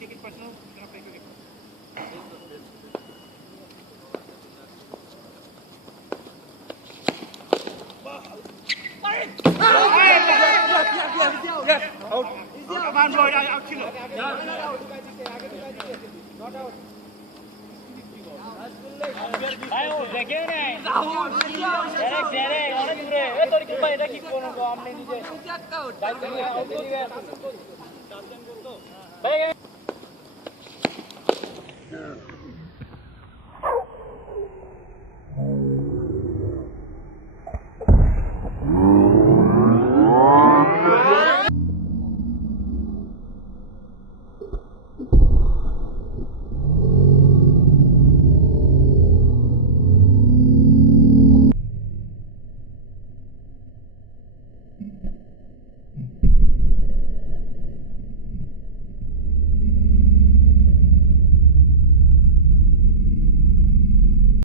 take it personal. Cannot play cricket. Out. Come on, bro. I'll kill it. Not out. আয়ো দেখে নাই direct অনেক দূরে এ তোর কি ভাই এটা কি করব আপনি নিজে ভাই